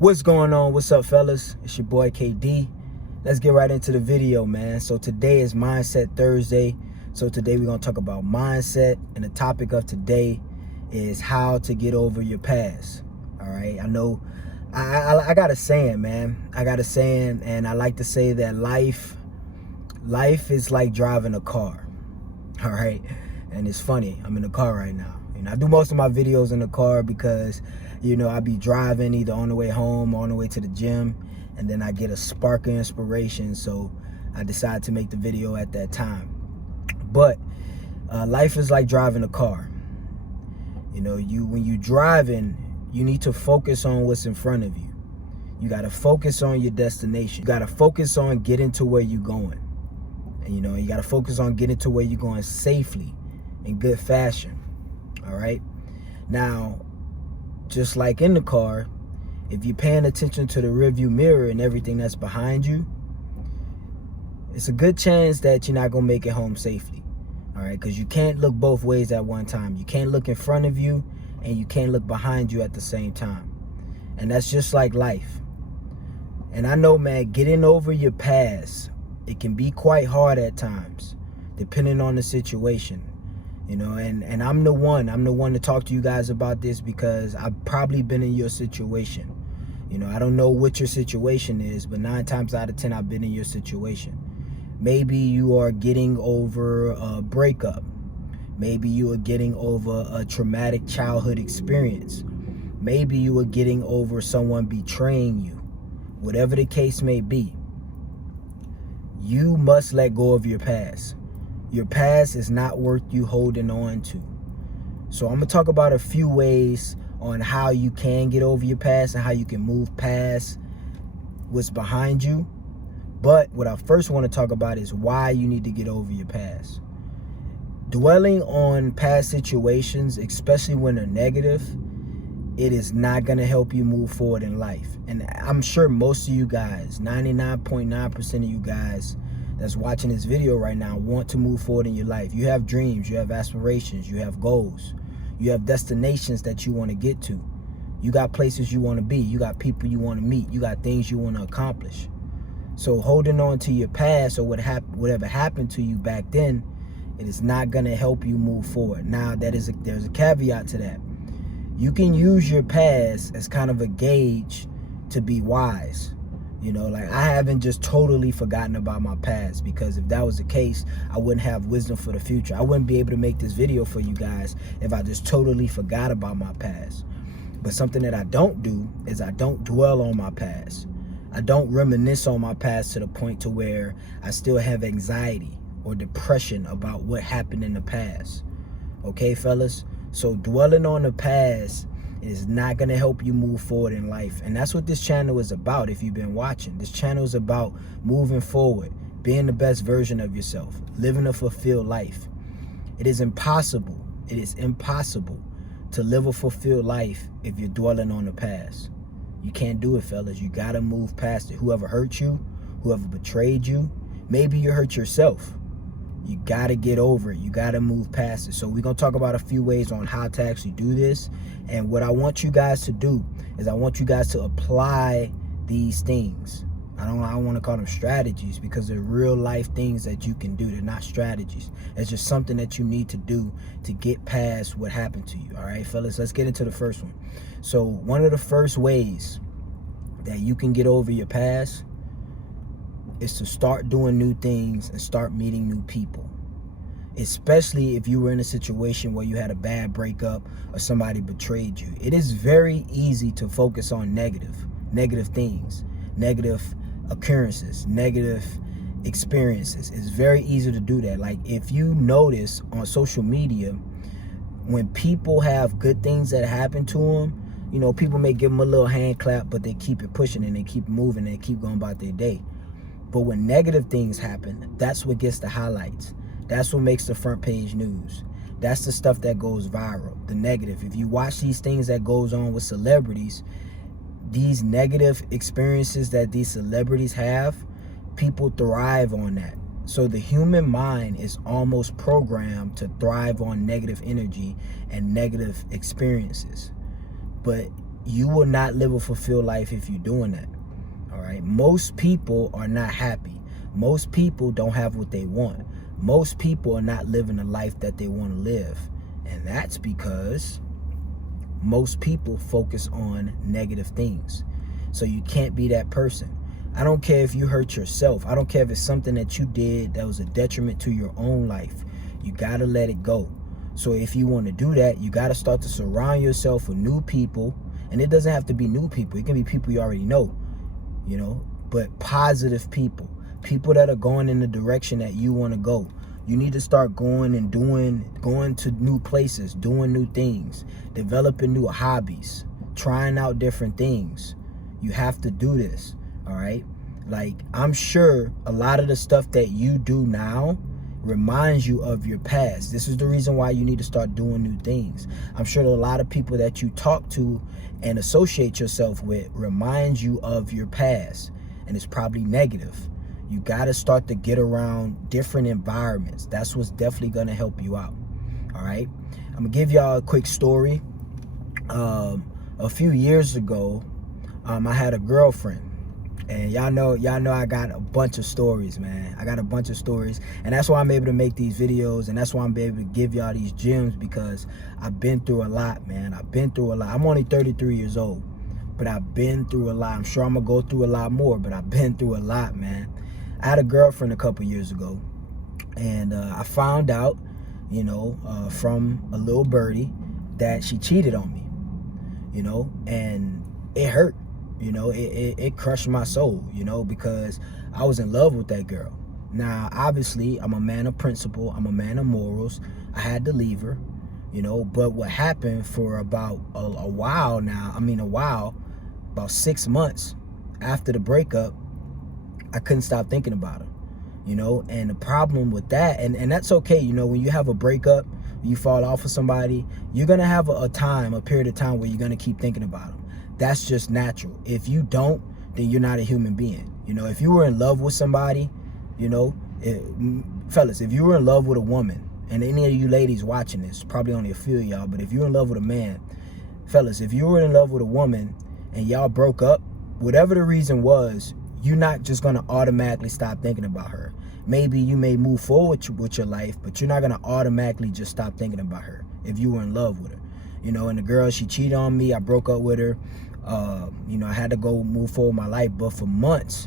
What's going on? What's up, fellas? It's your boy KD. Let's get right into the video, man. So today is Mindset Thursday. So today we're going to talk about mindset, and the topic of today is how to get over your past. All right. I know I got a saying, man. I got a saying, and I like to say that life is like driving a car. All right. And it's funny, I'm in the car right now. I do most of my videos in the car because, I be driving either on the way home or on the way to the gym, and then I get a spark of inspiration, so I decide to make the video at that time. But life is like driving a car. When you driving, you need to focus on what's in front of you. You got to focus on your destination. You got to focus on getting to where you're going. And you got to focus on getting to where you're going safely, in good fashion. All right. Now, just like in the car, if you're paying attention to the rearview mirror and everything that's behind you, it's a good chance that you're not going to make it home safely. All right. Because you can't look both ways at one time. You can't look in front of you and you can't look behind you at the same time. And that's just like life. And I know, man, getting over your past, it can be quite hard at times, depending on the situation. And I'm the one to talk to you guys about this because I've probably been in your situation. I don't know what your situation is, but 9 times out of 10, I've been in your situation. Maybe you are getting over a breakup. Maybe you are getting over a traumatic childhood experience. Maybe you are getting over someone betraying you. Whatever the case may be, you must let go of your past. Your past is not worth you holding on to. So I'm going to talk about a few ways on how you can get over your past and how you can move past what's behind you. But what I first want to talk about is why you need to get over your past. Dwelling on past situations, especially when they're negative, it is not going to help you move forward in life. And I'm sure most of you guys, 99.9% of you guys that's watching this video right now, want to move forward in your life. You have dreams, you have aspirations, you have goals, you have destinations that you want to get to. You got places you want to be, you got people you want to meet, you got things you want to accomplish. So holding on to your past or whatever happened to you back then, it is not going to help you move forward. Now, there's a caveat to that. You can use your past as kind of a gauge to be wise. I haven't just totally forgotten about my past, because if that was the case, I wouldn't have wisdom for the future. I wouldn't be able to make this video for you guys if I just totally forgot about my past. But something that I don't do is I don't dwell on my past. I don't reminisce on my past to the point to where I still have anxiety or depression about what happened in the past. Okay, fellas? So dwelling on the past is not going to help you move forward in life. And that's what this channel is about. If you've been watching, this channel is about moving forward, being the best version of yourself, living a fulfilled life. It is impossible to live a fulfilled life if you're dwelling on the past. You can't do it, fellas. You got to move past it. Whoever hurt you, whoever betrayed you, maybe you hurt yourself. You got to get over it. You got to move past it. So we're going to talk about a few ways on how to actually do this. And what I want you guys to do is I want you guys to apply these things. I don't want to call them strategies, because they're real life things that you can do. They're not strategies. It's just something that you need to do to get past what happened to you. All right, fellas, let's get into the first one. So one of the first ways that you can get over your past is to start doing new things and start meeting new people. Especially if you were in a situation where you had a bad breakup or somebody betrayed you. It is very easy to focus on negative things, negative occurrences, negative experiences. It's very easy to do that. Like, if you notice on social media, when people have good things that happen to them, people may give them a little hand clap, but they keep it pushing and they keep moving and they keep going about their day. But when negative things happen, that's what gets the highlights. That's what makes the front page news. That's the stuff that goes viral, the negative. If you watch these things that goes on with celebrities, these negative experiences that these celebrities have, people thrive on that. So the human mind is almost programmed to thrive on negative energy and negative experiences. But you will not live a fulfilled life if you're doing that. All right. Most people are not happy. Most people don't have what they want. Most people are not living the life that they want to live. And that's because most people focus on negative things. So you can't be that person. I don't care if you hurt yourself. I don't care if it's something that you did that was a detriment to your own life. You got to let it go. So if you want to do that, you got to start to surround yourself with new people. And it doesn't have to be new people. It can be people you already know, but positive people. People that are going in the direction that you want to go. You need to start going to new places, doing new things, developing new hobbies, trying out different things. You have to do this, all right? Like, I'm sure a lot of the stuff that you do now reminds you of your past. This is the reason why you need to start doing new things. I'm sure that a lot of people that you talk to and associate yourself with reminds you of your past, and it's probably negative. You got to start to get around different environments. That's what's definitely going to help you out. All right. I'm going to give y'all a quick story. A few years ago, I had a girlfriend, and y'all know I got a bunch of stories, man. I got a bunch of stories, and that's why I'm able to make these videos, and that's why I'm able to give y'all these gems, because I've been through a lot, man. I've been through a lot. I'm only 33 years old, but I've been through a lot. I'm sure I'm going to go through a lot more, but I've been through a lot, man. I had a girlfriend a couple years ago, and I found out, from a little birdie that she cheated on me, and it hurt, it crushed my soul, because I was in love with that girl. Now, obviously, I'm a man of principle. I'm a man of morals. I had to leave her, but what happened for about a while now, about 6 months after the breakup, I couldn't stop thinking about her, and the problem with that, and that's okay, when you have a breakup, you fall off with somebody, you're going to have a period of time where you're going to keep thinking about them. That's just natural. If you don't, then you're not a human being. If you were in love with somebody, fellas, if you were in love with a woman, and any of you ladies watching this, probably only a few of y'all, but if you're in love with a man, fellas, if you were in love with a woman and y'all broke up, whatever the reason was, you're not just going to automatically stop thinking about her. Maybe you may move forward with your life, but you're not going to automatically just stop thinking about her if you were in love with her. And the girl, she cheated on me. I broke up with her. I had to go move forward with my life. But for months,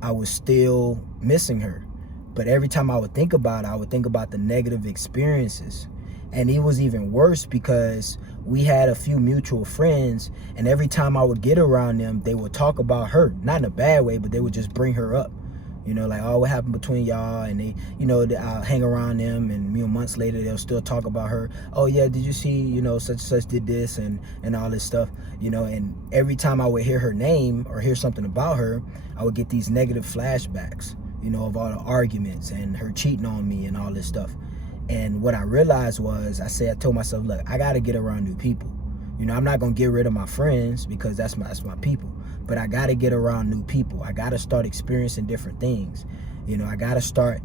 I was still missing her. But every time I would think about it, I would think about the negative experiences. And it was even worse because we had a few mutual friends, and every time I would get around them, they would talk about her, not in a bad way, but they would just bring her up, like, oh, what happened between y'all? And they, I'll hang around them, and months later, they'll still talk about her. Oh yeah, did you see, such and such did this and all this stuff, and every time I would hear her name or hear something about her, I would get these negative flashbacks, of all the arguments and her cheating on me and all this stuff. And what I realized was, I told myself, look, I got to get around new people. I'm not going to get rid of my friends because that's my people. But I got to get around new people. I got to start experiencing different things. I got to start,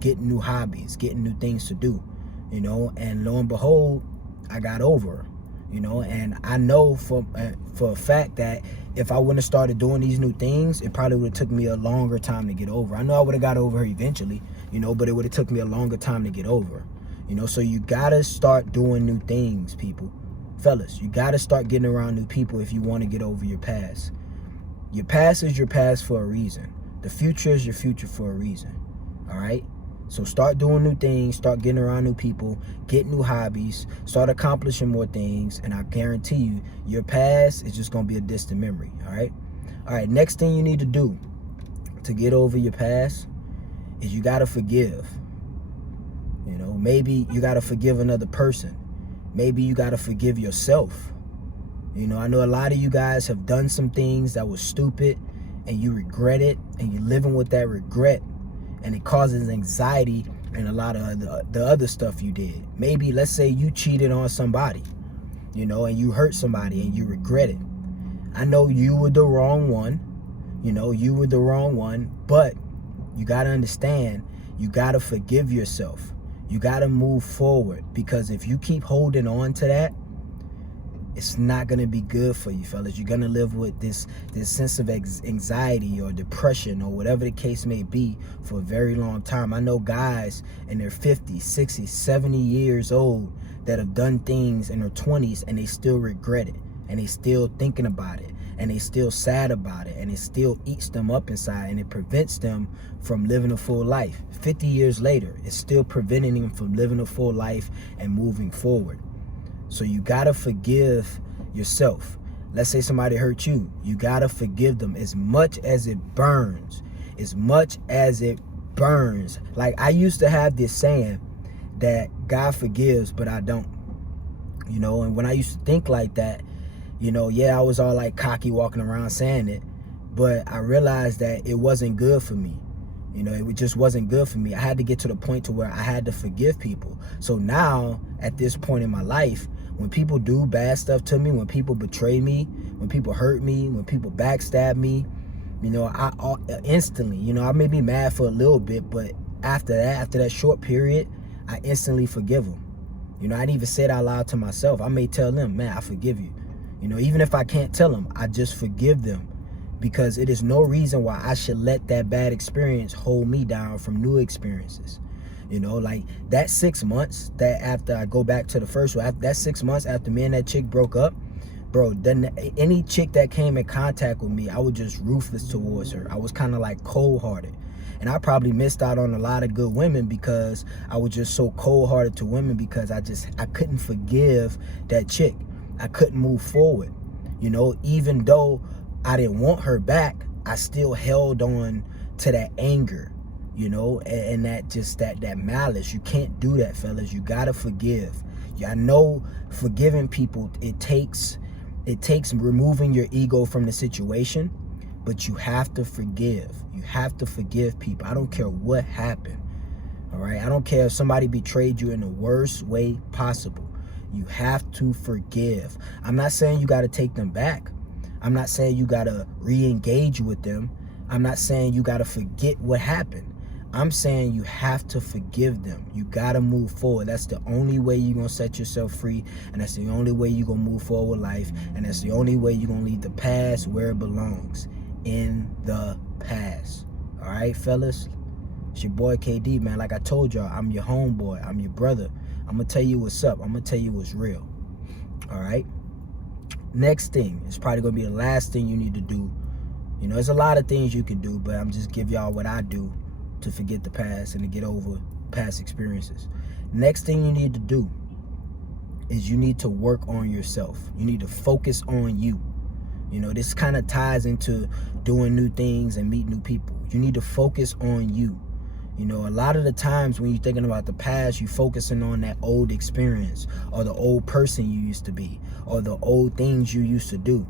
getting new hobbies, getting new things to do, and lo and behold, I got over her, and I know for a fact that if I wouldn't have started doing these new things, it probably would have took me a longer time to get over. I know I would have got over her eventually, but it would have took me a longer time to get over. So you got to start doing new things, people. Fellas, you got to start getting around new people if you want to get over your past. Your past is your past for a reason. The future is your future for a reason. All right? So start doing new things, start getting around new people, get new hobbies, start accomplishing more things, and I guarantee you, your past is just going to be a distant memory. All right? All right, next thing you need to do to get over your past is you got to forgive. Maybe you got to forgive another person. Maybe you got to forgive yourself. I know a lot of you guys have done some things that was stupid and you regret it, and you're living with that regret, and it causes anxiety and a lot of the other stuff you did. Maybe, let's say you cheated on somebody, and you hurt somebody and you regret it. I know you were the wrong one, but you got to understand, you got to forgive yourself. You got to move forward, because if you keep holding on to that, it's not going to be good for you, fellas. You're going to live with this sense of anxiety or depression or whatever the case may be for a very long time. I know guys in their 50s, 60s, 70 years old that have done things in their 20s and they still regret it, and they still thinking about it, and they still sad about it, and it still eats them up inside, and it prevents them from living a full life. 50 years later, it's still preventing them from living a full life and moving forward. So you gotta forgive yourself. Let's say somebody hurt you. You gotta forgive them as much as it burns. As much as it burns. Like, I used to have this saying that God forgives, but I don't. You know, and when I used to think like that, you know, yeah, I was all like cocky walking around saying it, but I realized that it wasn't good for me. You know, it just wasn't good for me. I had to get to the point to where I had to forgive people. So now, at this point in my life, when people do bad stuff to me, when people betray me, when people hurt me, when people backstab me, you know, I instantly, you know, I may be mad for a little bit, but after that short period, I instantly forgive them. You know, I didn't even say it out loud to myself. I may tell them, man, I forgive you. You know, even if I can't tell them, I just forgive them, because it is no reason why I should let that bad experience hold me down from new experiences. You know, like that 6 months that after I go back to the first one, after that 6 months after me and that chick broke up, bro, then any chick that came in contact with me, I was just ruthless towards her. I was kind of like cold-hearted. And I probably missed out on a lot of good women because I was just so cold-hearted to women, because I couldn't forgive that chick. I couldn't move forward. You know, even though I didn't want her back, I still held on to that anger, you know, and that malice. You can't do that, fellas. You gotta forgive. Yeah, I know forgiving people, it takes removing your ego from the situation, but you have to forgive. You have to forgive people. I don't care what happened. All right, I don't care if somebody betrayed you in the worst way possible. You have to forgive. I'm not saying you got to take them back. I'm not saying you got to re-engage with them. I'm not saying you got to forget what happened. I'm saying you have to forgive them. You got to move forward. That's the only way you're going to set yourself free, and that's the only way you're going to move forward with life, and that's the only way you're going to leave the past where it belongs, in the past. All right, fellas? It's your boy KD, man. Like I told y'all, I'm your homeboy. I'm your brother. I'm going to tell you what's up. I'm going to tell you what's real. All right? Next thing, it's probably going to be the last thing you need to do. You know, there's a lot of things you can do, but I'm just give y'all what I do to forget the past and to get over past experiences. Next thing you need to do is you need to work on yourself. You need to focus on you. You know, this kind of ties into doing new things and meet new people. You need to focus on you. You know, a lot of the times when you're thinking about the past, you're focusing on that old experience or the old person you used to be or the old things you used to do.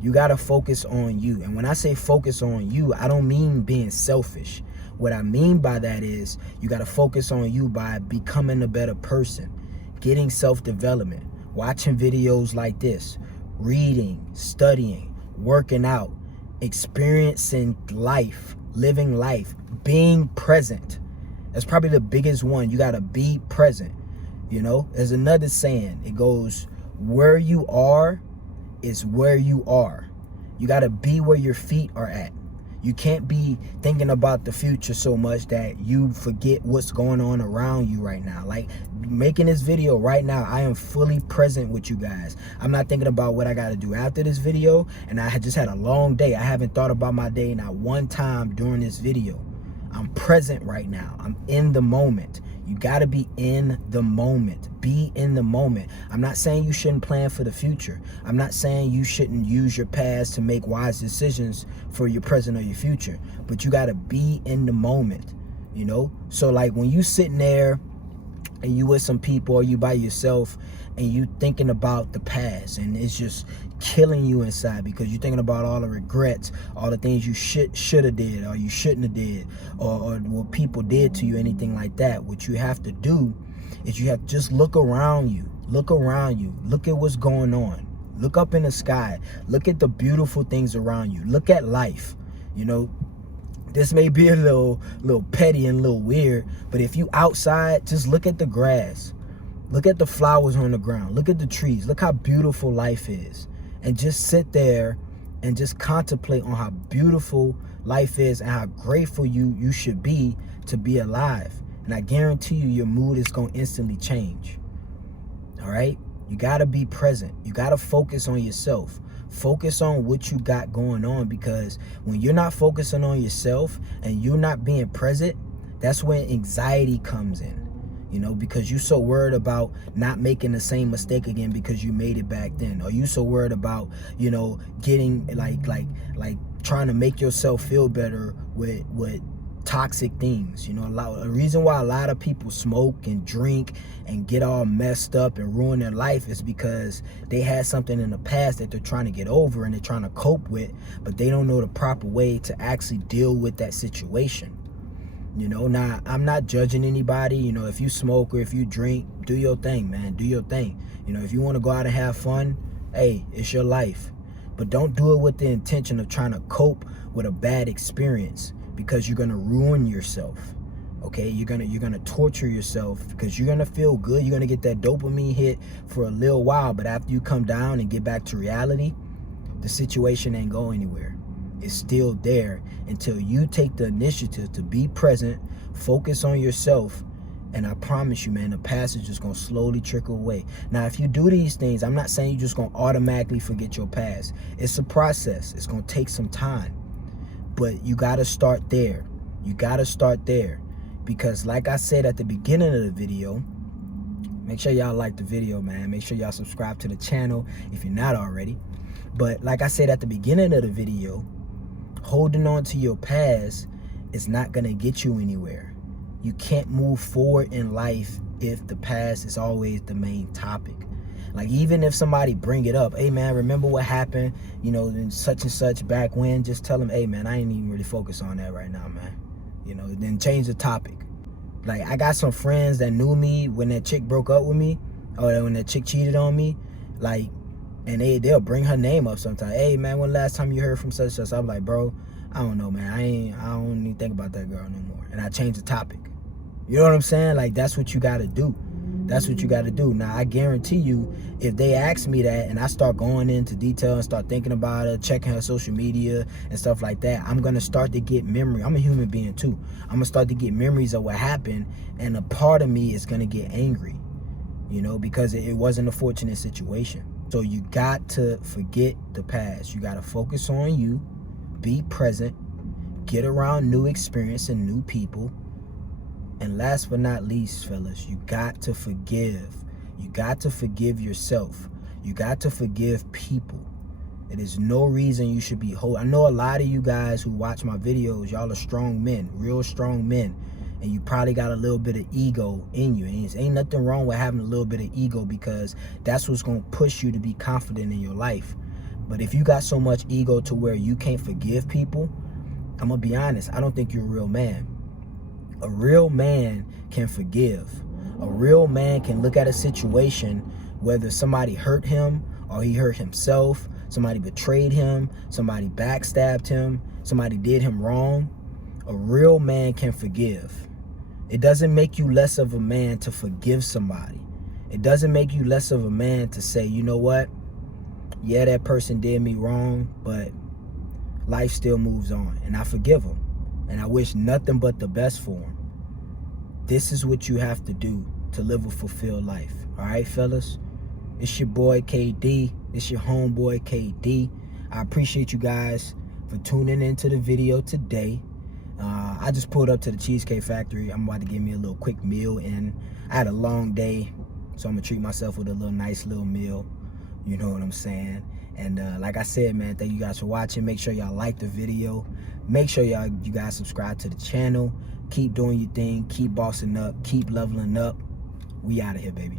You got to focus on you. And when I say focus on you, I don't mean being selfish. What I mean by that is you got to focus on you by becoming a better person, getting self-development, watching videos like this, reading, studying, working out, experiencing life, living life, being present. That's probably the biggest one. You got to be present. You know, there's another saying. It goes, where you are is where you are. You got to be where your feet are at. You can't be thinking about the future so much that you forget what's going on around you right now. Like making this video right now, I am fully present with you guys. I'm not thinking about what I got to do after this video, and I had just had a long day. I haven't thought about my day not one time during this video. I'm present right now. I'm in the moment. You got to be in the moment. Be in the moment. I'm not saying you shouldn't plan for the future. I'm not saying you shouldn't use your past to make wise decisions for your present or your future. But you got to be in the moment, you know? So like when you sitting there and you with some people or you by yourself and you thinking about the past and it's just killing you inside because you're thinking about all the regrets, all the things you should have did or you shouldn't have did, or what people did to you, anything like that. What you have to do is you have to just look around you. Look around you. Look at what's going on. Look up in the sky. Look at the beautiful things around you. Look at life. You know, this may be a little petty and a little weird, but if you outside, just look at the grass. Look at the flowers on the ground. Look at the trees. Look how beautiful life is. And just sit there and just contemplate on how beautiful life is and how grateful you should be to be alive. And I guarantee you, your mood is going to instantly change. All right? You got to be present. You got to focus on yourself. Focus on what you got going on, because when you're not focusing on yourself and you're not being present, that's when anxiety comes in. You know, because you're so worried about not making the same mistake again because you made it back then. Or you so worried about, you know, getting like trying to make yourself feel better with toxic things. You know, a reason why a lot of people smoke and drink and get all messed up and ruin their life is because they had something in the past that they're trying to get over and they're trying to cope with, but they don't know the proper way to actually deal with that situation. You know, now, I'm not judging anybody. You know, if you smoke or if you drink, do your thing, man. Do your thing. You know, if you want to go out and have fun, hey, it's your life. But don't do it with the intention of trying to cope with a bad experience, because you're going to ruin yourself. Okay, you're gonna torture yourself, because you're gonna feel good. You're gonna get that dopamine hit for a little while, but after you come down and get back to reality, the situation ain't go anywhere. It's still there until you take the initiative to be present, focus on yourself, and I promise you, man, the past is just gonna slowly trickle away. Now, if you do these things, I'm not saying you're just gonna automatically forget your past. It's a process. It's gonna take some time, but you gotta start there. You gotta start there, because like I said at the beginning of the video, make sure y'all like the video, man. Make sure y'all subscribe to the channel if you're not already. But like I said at the beginning of the video, holding on to your past is not going to get you anywhere. You can't move forward in life if the past is always the main topic. Like, even if somebody bring it up, hey man, remember what happened, you know, in such and such back when, just tell them, hey man, I ain't even really focus on that right now, man. You know, then change the topic. Like, I got some friends that knew me when that chick broke up with me, or when that chick cheated on me, like, and they'll bring her name up sometimes. Hey man, when last time you heard from such and such? I'm like, bro, I don't know, man. I don't even think about that girl no more. And I change the topic. You know what I'm saying? Like, that's what you gotta do. That's what you gotta do. Now, I guarantee you, if they ask me that and I start going into detail and start thinking about her, checking her social media and stuff like that, I'm gonna start to get memory. I'm a human being too. I'm gonna start to get memories of what happened, and a part of me is gonna get angry, you know, because it wasn't a fortunate situation. So you got to forget the past. You got to focus on you, be present, get around new experience and new people. And last but not least, fellas, you got to forgive. You got to forgive yourself. You got to forgive people. It is no reason you should be whole. I know a lot of you guys who watch my videos, y'all are strong men, real strong men. And you probably got a little bit of ego in you. And ain't nothing wrong with having a little bit of ego, because that's what's going to push you to be confident in your life. But if you got so much ego to where you can't forgive people, I'm going to be honest, I don't think you're a real man. A real man can forgive. A real man can look at a situation, whether somebody hurt him or he hurt himself, somebody betrayed him, somebody backstabbed him, somebody did him wrong. A real man can forgive. It doesn't make you less of a man to forgive somebody. It doesn't make you less of a man to say, you know what? Yeah, that person did me wrong, but life still moves on, and I forgive them. And I wish nothing but the best for them. This is what you have to do to live a fulfilled life. All right, fellas? It's your boy KD. It's your homeboy KD. I appreciate you guys for tuning into the video today. I just pulled up to the Cheesecake Factory. I'm about to give me a little quick meal, and I had a long day, so I'm gonna treat myself with a nice little meal. You know what I'm saying? And like I said, man, thank you guys for watching. Make sure y'all like the video. Make sure you guys subscribe to the channel. Keep doing your thing. Keep bossing up. Keep leveling up. We out of here, baby.